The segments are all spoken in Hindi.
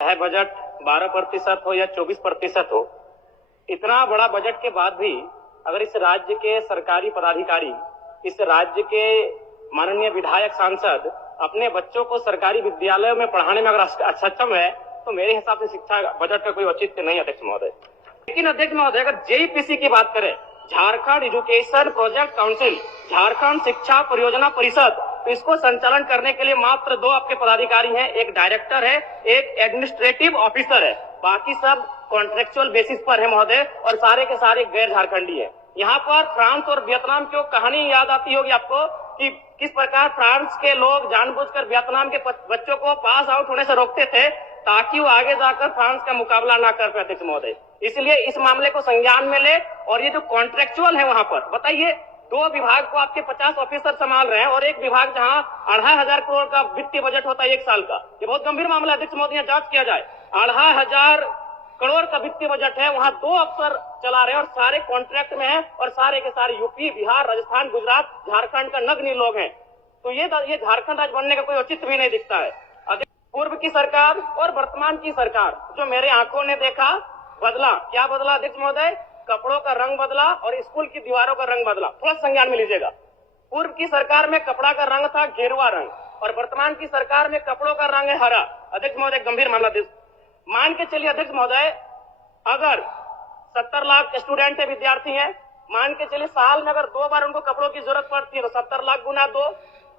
चाहे बजट 12% हो या 24% हो, इतना बड़ा बजट के बाद भी अगर इस राज्य के सरकारी पदाधिकारी, इस राज्य के माननीय विधायक, सांसद अपने बच्चों को सरकारी विद्यालयों में पढ़ाने में अगर सक्षम है, तो मेरे हिसाब से शिक्षा बजट का कोई औचित्य नहीं, अध्यक्ष महोदय। लेकिन अध्यक्ष महोदय, अगर जेईपीसी की बात करें, Jharkhand education project council, Jharkhand शिक्षा परियोजना परिषद, तो इसको संचालन करने के लिए मात्र 2 आपके पदाधिकारी हैं, एक डायरेक्टर है, एक एडमिनिस्ट्रेटिव ऑफिसर है, बाकी सब कॉन्ट्रेक्चुअल बेसिस पर है महोदय, और सारे के सारे गैर झारखंडी है। यहाँ पर फ्रांस और वियतनाम की कहानी याद आती होगी आपको कि किस प्रकार फ्रांस के लोग जानबूझकर वियतनाम के बच्चों को पास आउट होने से रोकते थे ताकि वो आगे जाकर फ्रांस का मुकाबला ना कर पाए, अध्यक्ष महोदय। इसलिए इस मामले को संज्ञान में ले, और ये जो कॉन्ट्रेक्चुअल है वहां पर बताइए, 2 विभाग को आपके 50 ऑफिसर संभाल रहे हैं, और एक विभाग जहां 2500 करोड़ का वित्तीय बजट होता है 1 साल का, ये बहुत गंभीर मामला है अध्यक्ष महोदय, यहाँ जांच किया जाए। 2500 करोड़ का वित्तीय बजट है, वहां 2 अफसर चला रहे हैं और सारे कॉन्ट्रैक्ट में हैं, और सारे के सारे यूपी, बिहार, राजस्थान, गुजरात, झारखंड का नगण्य लोग हैं। तो ये झारखंड राज्य बनने का कोई औचित्य भी नहीं दिखता है। पूर्व की सरकार और वर्तमान की सरकार, जो मेरे आंखों ने देखा, बदला क्या बदला अध्यक्ष महोदय? कपड़ों का रंग बदला और स्कूल की दीवारों का रंग बदला। थोड़ा संज्ञान में लीजिएगा। पूर्व की सरकार में कपड़ा का रंग था गेरुआ रंग, और वर्तमान की सरकार में कपड़ों का रंग है हरा। अध्यक्ष महोदय, गंभीर मामला मान के चलिए अध्यक्ष महोदय, अगर 70 लाख स्टूडेंट है, विद्यार्थी हैं, मान के चलिए साल में अगर 2 बार उनको कपड़ों की जरूरत पड़ती है तो 70 लाख गुना 2,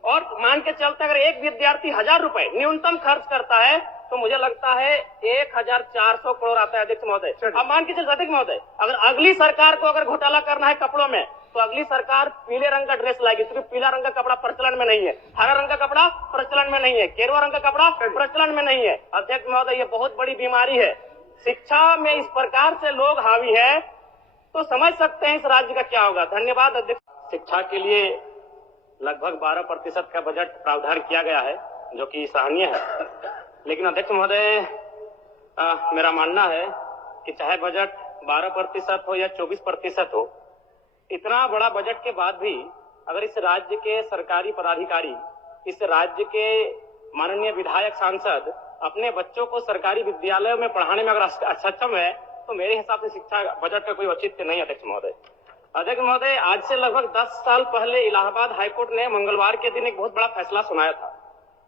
और मान के चलते अगर एक विद्यार्थी 1000 रुपए न्यूनतम खर्च करता है तो मुझे लगता है 1400 करोड़ आता है अध्यक्ष महोदय। अब मान के चलिए अध्यक्ष महोदय, अगर अगली सरकार को अगर घोटाला करना है कपड़ों में, तो अगली सरकार पीले रंग का ड्रेस लाएगी, क्योंकि पीला रंग का कपड़ा प्रचलन में नहीं है, हरा रंग का कपड़ा प्रचलन में नहीं है, गेरुआ रंग का कपड़ा प्रचलन में नहीं है। अध्यक्ष महोदय, ये बहुत बड़ी बीमारी है। शिक्षा में इस प्रकार से लोग हावी है तो समझ सकते हैं इस राज्य का क्या होगा। धन्यवाद अध्यक्ष। शिक्षा के लिए लगभग 12% का बजट प्रावधान किया गया है, जो कि सराहनीय है। लेकिन अध्यक्ष महोदय, मेरा मानना है कि चाहे बजट 12% हो या 24% हो, इतना बड़ा बजट के बाद भी अगर इस राज्य के सरकारी पदाधिकारी, इस राज्य के माननीय विधायक, सांसद अपने बच्चों को सरकारी विद्यालयों में पढ़ाने में अगर सक्षम है, तो मेरे हिसाब से शिक्षा बजट का कोई औचित्य नहीं, अध्यक्ष महोदय। अध्यक्ष महोदय, आज से लगभग 10 साल पहले इलाहाबाद हाईकोर्ट ने मंगलवार के दिन एक बहुत बड़ा फैसला सुनाया था।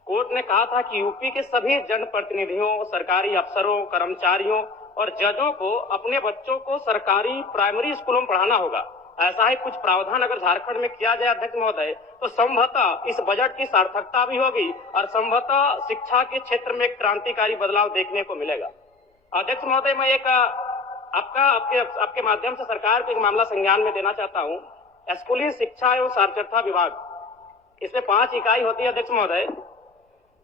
कोर्ट ने कहा था कि यूपी के सभी जनप्रतिनिधियों, सरकारी अफसरों, कर्मचारियों और जजों को अपने बच्चों को सरकारी प्राइमरी स्कूलों में पढ़ाना होगा। ऐसा ही कुछ प्रावधान अगर झारखंड में किया जाए अध्यक्ष महोदय, तो संभवतः इस बजट की सार्थकता भी होगी और संभवतः शिक्षा के क्षेत्र में एक क्रांतिकारी बदलाव देखने को मिलेगा। अध्यक्ष महोदय, मैं एक आपके माध्यम से सरकार को एक मामला संज्ञान में देना चाहता हूँ। स्कूली शिक्षा एवं साक्षरता विभाग, इसमें 5 इकाई होती है अध्यक्ष महोदय।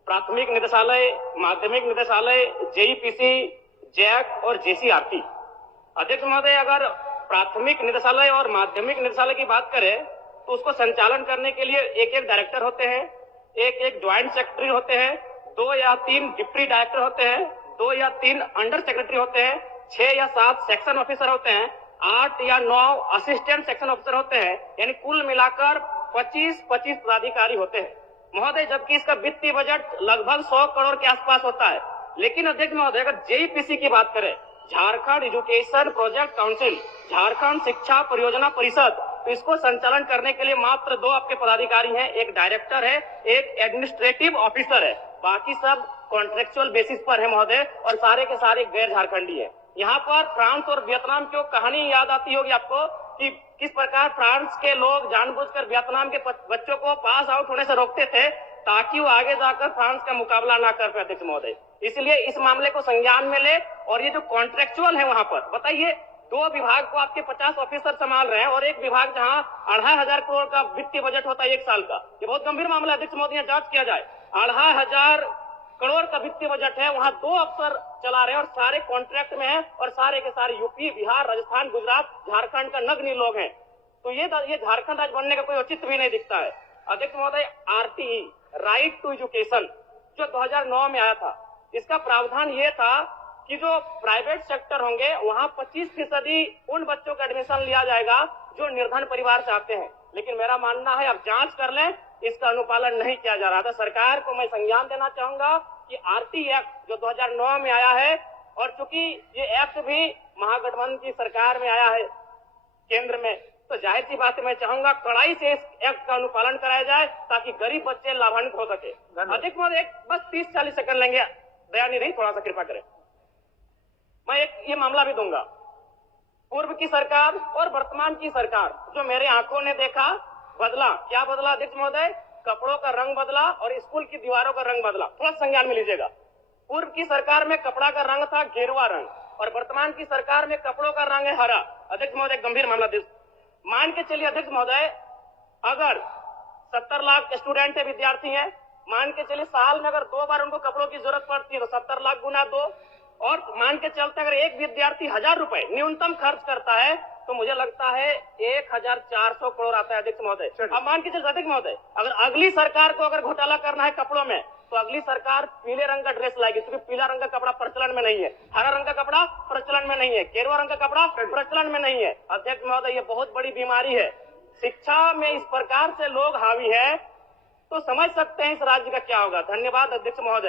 प्राथमिक निदेशालय, माध्यमिक निदेशालय, जेईपीसी, जैक और जेसीआरटी। अध्यक्ष महोदय, अगर प्राथमिक निदेशालय और माध्यमिक निदेशालय की बात करें तो उसको संचालन करने के लिए एक डायरेक्टर होते हैं, एक ज्वाइंट सेक्रेटरी होते हैं, 2 या 3 डिप्टी डायरेक्टर होते हैं, 2 या 3 अंडर सेक्रेटरी होते हैं, 6 या 7 सेक्शन ऑफिसर होते हैं, 8 या 9 असिस्टेंट सेक्शन ऑफिसर होते हैं, यानी कुल मिलाकर 25 पदाधिकारी होते हैं महोदय, जबकि इसका वित्तीय बजट लगभग 100 करोड़ के आसपास होता है। लेकिन अध्यक्ष महोदय, अगर जेईपीसी की बात करें, Jharkhand education project council, Jharkhand शिक्षा परियोजना परिषद, तो इसको संचालन करने के लिए मात्र 2 आपके पदाधिकारी हैं, एक डायरेक्टर है, एक एडमिनिस्ट्रेटिव ऑफिसर है, बाकी सब कॉन्ट्रेक्चुअल बेसिस पर है महोदय, और सारे के सारे गैर झारखंडी है। यहाँ पर फ्रांस और वियतनाम की कहानी याद आती होगी आपको कि किस प्रकार फ्रांस के लोग जानबूझकर वियतनाम के बच्चों को पास आउट होने से रोकते थे ताकि वो आगे जाकर फ्रांस का मुकाबला ना कर पाए, अध्यक्ष महोदय। इसलिए इस मामले को संज्ञान में ले, और ये जो कॉन्ट्रेक्चुअल है वहां पर बताइए, 2 विभाग को आपके 50 ऑफिसर संभाल रहे हैं, और एक विभाग जहां 2500 करोड़ का वित्तीय बजट होता है 1 साल का, ये बहुत गंभीर मामला है अध्यक्ष महोदय, यहाँ जांच किया जाए। 2500 करोड़ का वित्तीय बजट है, वहां 2 अफसर चला रहे हैं और सारे कॉन्ट्रैक्ट में हैं, और सारे के सारे यूपी, बिहार, राजस्थान, गुजरात, झारखंड का नगण्य लोग हैं। तो ये झारखंड राज्य बनने का कोई औचित्य भी नहीं दिखता है। अध्यक्ष महोदय, आरटीई, राइट टू एजुकेशन, जो 2009 में आया था, इसका प्रावधान ये था कि जो प्राइवेट सेक्टर होंगे वहां 25% उन बच्चों का एडमिशन लिया जाएगा जो निर्धन परिवार से आते हैं। लेकिन मेरा मानना है, अब जांच कर लें, इसका अनुपालन नहीं किया जा रहा था। सरकार को मैं संज्ञान देना चाहूंगा कि आरटी एक्ट जो 2009 में आया है, और चूंकि ये एक्ट भी महागठबंधन की सरकार में आया है केंद्र में, तो जाहिर सी बात है मैं चाहूंगा कड़ाई से इस एक्ट का अनुपालन कराया जाए ताकि गरीब बच्चे लाभान्वित हो सके। अधिक महोदय बस 30-40 सेकंड लेंगे, दया नहीं रही, थोड़ा सा कृपा करें। मैं एक ये मामला भी दूंगा, पूर्व की सरकार और वर्तमान की सरकार जो मेरे आंखों ने देखा बदला, क्या बदला अध्यक्ष महोदय? कपड़ों का रंग बदला और स्कूल की दीवारों का रंग बदला। थोड़ा संज्ञान में लीजिएगा। पूर्व की सरकार में कपड़ा का रंग था गेरुआ रंग, और वर्तमान की सरकार में कपड़ों का रंग है हरा। अध्यक्ष महोदय गंभीर मामला मान के चलिए अध्यक्ष महोदय, अगर 70 लाख स्टूडेंट है, विद्यार्थी हैं, मान के चलिए साल में अगर 2 बार उनको कपड़ों की जरूरत पड़ती है तो 70 लाख गुना 2, और मान के चलते अगर एक विद्यार्थी 1000 रुपए न्यूनतम खर्च करता है तो मुझे लगता है 1400 करोड़ आता है अध्यक्ष महोदय। अब मान के चलिए अध्यक्ष महोदय, अगर अगली सरकार को अगर घोटाला करना है कपड़ों में तो अगली सरकार पीले रंग का ड्रेस लाएगी, क्योंकि पीला रंग का कपड़ा प्रचलन में नहीं है, हरा रंग का कपड़ा प्रचलन में नहीं है, गेरुआ रंग का कपड़ा प्रचलन में नहीं है। अध्यक्ष महोदय ये बहुत बड़ी बीमारी है। शिक्षा में इस प्रकार से लोग हावी है तो समझ सकते हैं इस राज्य का क्या होगा। धन्यवाद अध्यक्ष महोदय।